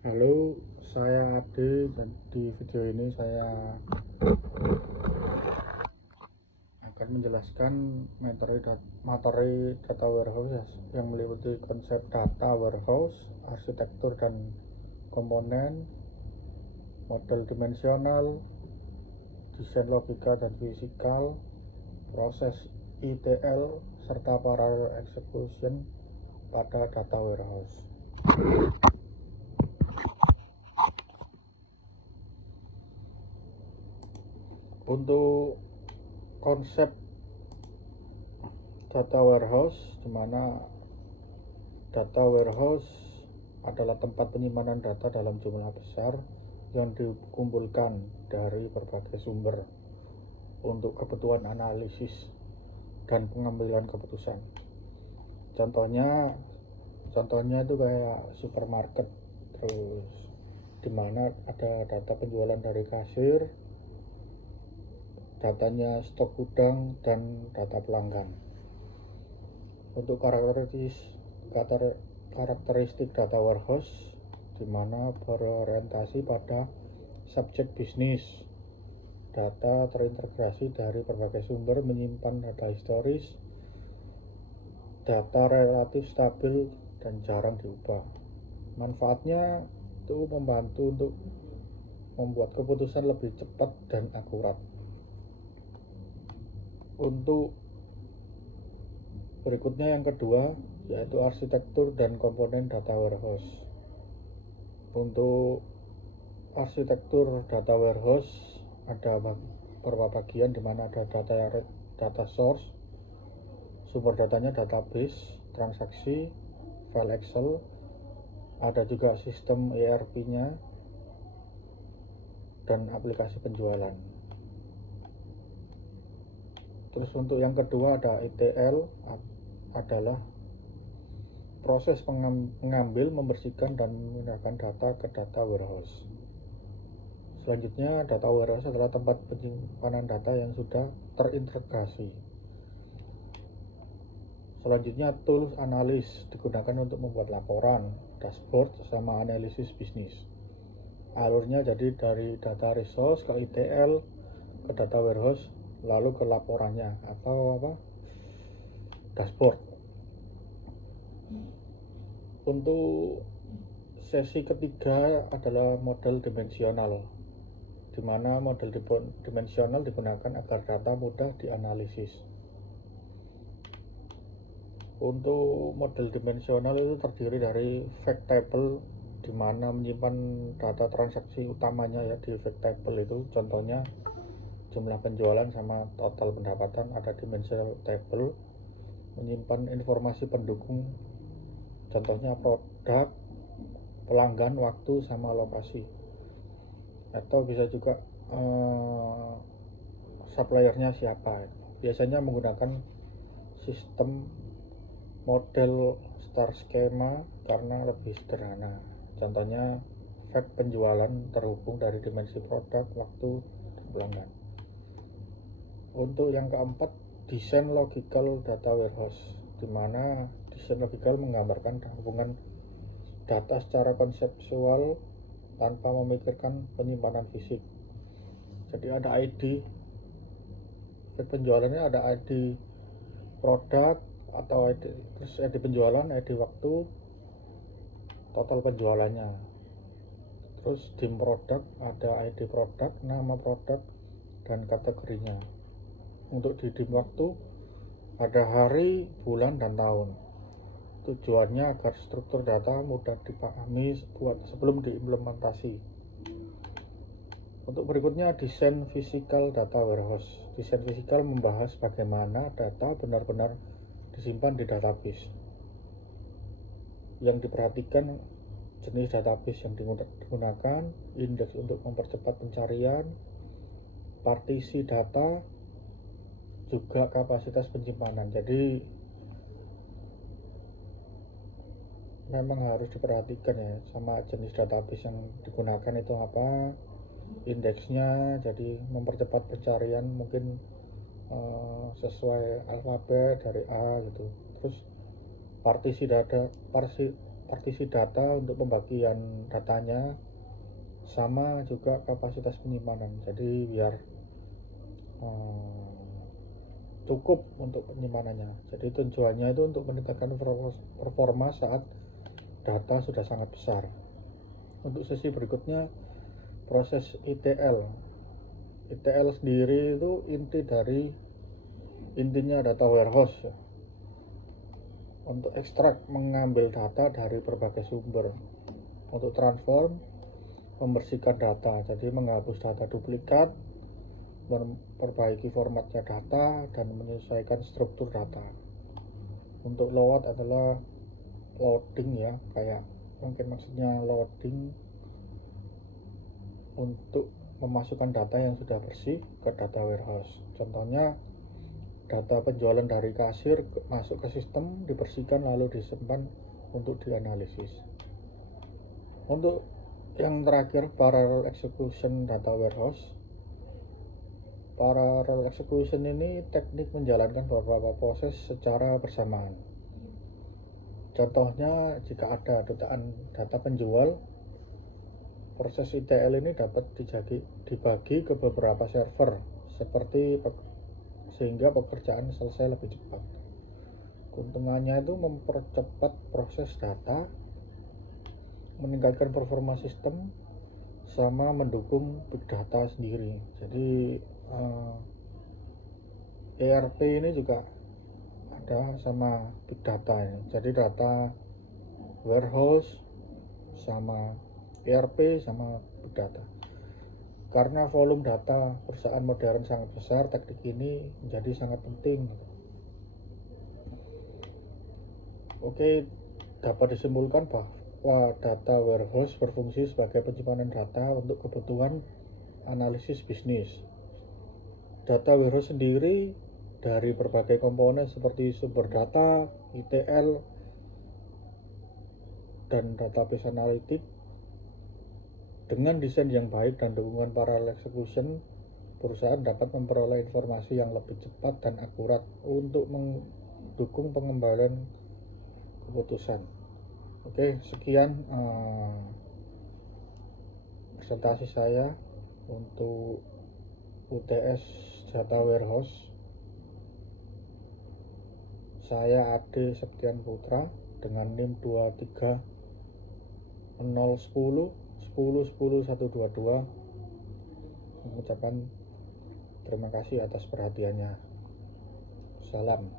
Halo, saya Ade dan di video ini saya akan menjelaskan materi data warehouse yang meliputi konsep data warehouse, arsitektur dan komponen, model dimensional, desain logika dan fisikal, proses ETL, serta parallel execution pada data warehouse. Untuk konsep data warehouse, di mana data warehouse adalah tempat penyimpanan data dalam jumlah besar yang dikumpulkan dari berbagai sumber untuk kebutuhan analisis dan pengambilan keputusan. Contohnya itu kayak supermarket, terus di mana ada data penjualan dari kasir, datanya stok gudang, dan data pelanggan. Untuk karakteristik data warehouse, di mana berorientasi pada subjek bisnis. Data terintegrasi dari berbagai sumber, menyimpan data historis, data relatif stabil dan jarang diubah. Manfaatnya itu membantu untuk membuat keputusan lebih cepat dan akurat. Untuk berikutnya yang kedua, yaitu arsitektur dan komponen data warehouse. Untuk arsitektur data warehouse ada beberapa bagian, di mana ada data source, sumber datanya database, transaksi, file Excel, ada juga sistem ERP-nya, dan aplikasi penjualan. Terus untuk yang kedua ada ETL, adalah proses mengambil, membersihkan, dan memindahkan data ke data warehouse. Selanjutnya, data warehouse adalah tempat penyimpanan data yang sudah terintegrasi. Selanjutnya, tools analis digunakan untuk membuat laporan, dashboard, sama analisis bisnis. Alurnya jadi dari data resource ke ETL, ke data warehouse, lalu ke laporannya atau dashboard. Untuk sesi ketiga adalah model dimensional, di mana model dimensional digunakan agar data mudah dianalisis. Untuk model dimensional itu terdiri dari fact table, di mana menyimpan data transaksi utamanya ya di fact table itu. Contohnya jumlah penjualan sama total pendapatan ada dimensional table. Menyimpan informasi pendukung, contohnya produk, pelanggan, waktu, sama lokasi. Atau bisa juga suppliernya siapa. Biasanya menggunakan sistem model star schema karena lebih sederhana. Contohnya fact penjualan terhubung dari dimensi produk, waktu, dan pelanggan. Untuk yang keempat, desain logical data warehouse, di mana desain logical menggambarkan hubungan data secara konseptual tanpa memikirkan penyimpanan fisik. Jadi ada ID fact penjualannya, ada ID produk atau terus ID penjualan, ID waktu, total penjualannya. Terus dim produk, ada ID produk, nama produk, dan kategorinya. Untuk di dim waktu ada hari, bulan, dan tahun. Tujuannya agar struktur data mudah dipahami sebelum diimplementasi. Untuk berikutnya, desain physical data warehouse. Desain fisikal membahas bagaimana data benar-benar disimpan di database. Yang diperhatikan jenis database yang digunakan, indeks untuk mempercepat pencarian, partisi data, juga kapasitas penyimpanan. Jadi memang harus diperhatikan ya sama jenis database yang digunakan itu apa, indeksnya, jadi mempercepat pencarian mungkin sesuai alfabet dari A gitu. Terus partisi data untuk pembagian datanya, sama juga kapasitas penyimpanan. Jadi biar cukup untuk penyimpanannya. Jadi tujuannya itu untuk meningkatkan performa saat data sudah sangat besar. Untuk sesi berikutnya, proses ETL. ETL sendiri itu intinya data warehouse ya. Untuk ekstrak, mengambil data dari berbagai sumber. Untuk transform, membersihkan data, jadi menghapus data duplikat, memperbaiki formatnya data, dan menyesuaikan struktur data. Untuk load adalah loading ya, kayak mungkin maksudnya loading untuk memasukkan data yang sudah bersih ke data warehouse. Contohnya, data penjualan dari kasir masuk ke sistem, dibersihkan lalu disimpan untuk dianalisis. Untuk yang terakhir, parallel execution data warehouse. Parallel execution ini teknik menjalankan beberapa proses secara bersamaan. Contohnya, jika ada dutaan data penjual, proses ETL ini dapat dibagi ke beberapa server sehingga pekerjaan selesai lebih cepat. Keuntungannya itu mempercepat proses data, meningkatkan performa sistem, sama mendukung big data sendiri. Jadi ERP ini juga ada sama big data ini. Jadi data warehouse sama ERP sama big data. Karena volume data perusahaan modern sangat besar, teknik ini menjadi sangat penting. Oke, dapat disimpulkan bahwa data warehouse berfungsi sebagai penyimpanan data untuk kebutuhan analisis bisnis. Data warehouse sendiri dari berbagai komponen seperti sumber data, ETL, dan database analitik. Dengan desain yang baik dan dukungan parallel execution, perusahaan dapat memperoleh informasi yang lebih cepat dan akurat untuk mendukung pengembangan keputusan. Oke, sekian presentasi saya untuk UTS Data Warehouse. Saya Ade Septian Putra dengan NIM 23010100122 mengucapkan terima kasih atas perhatiannya. Salam.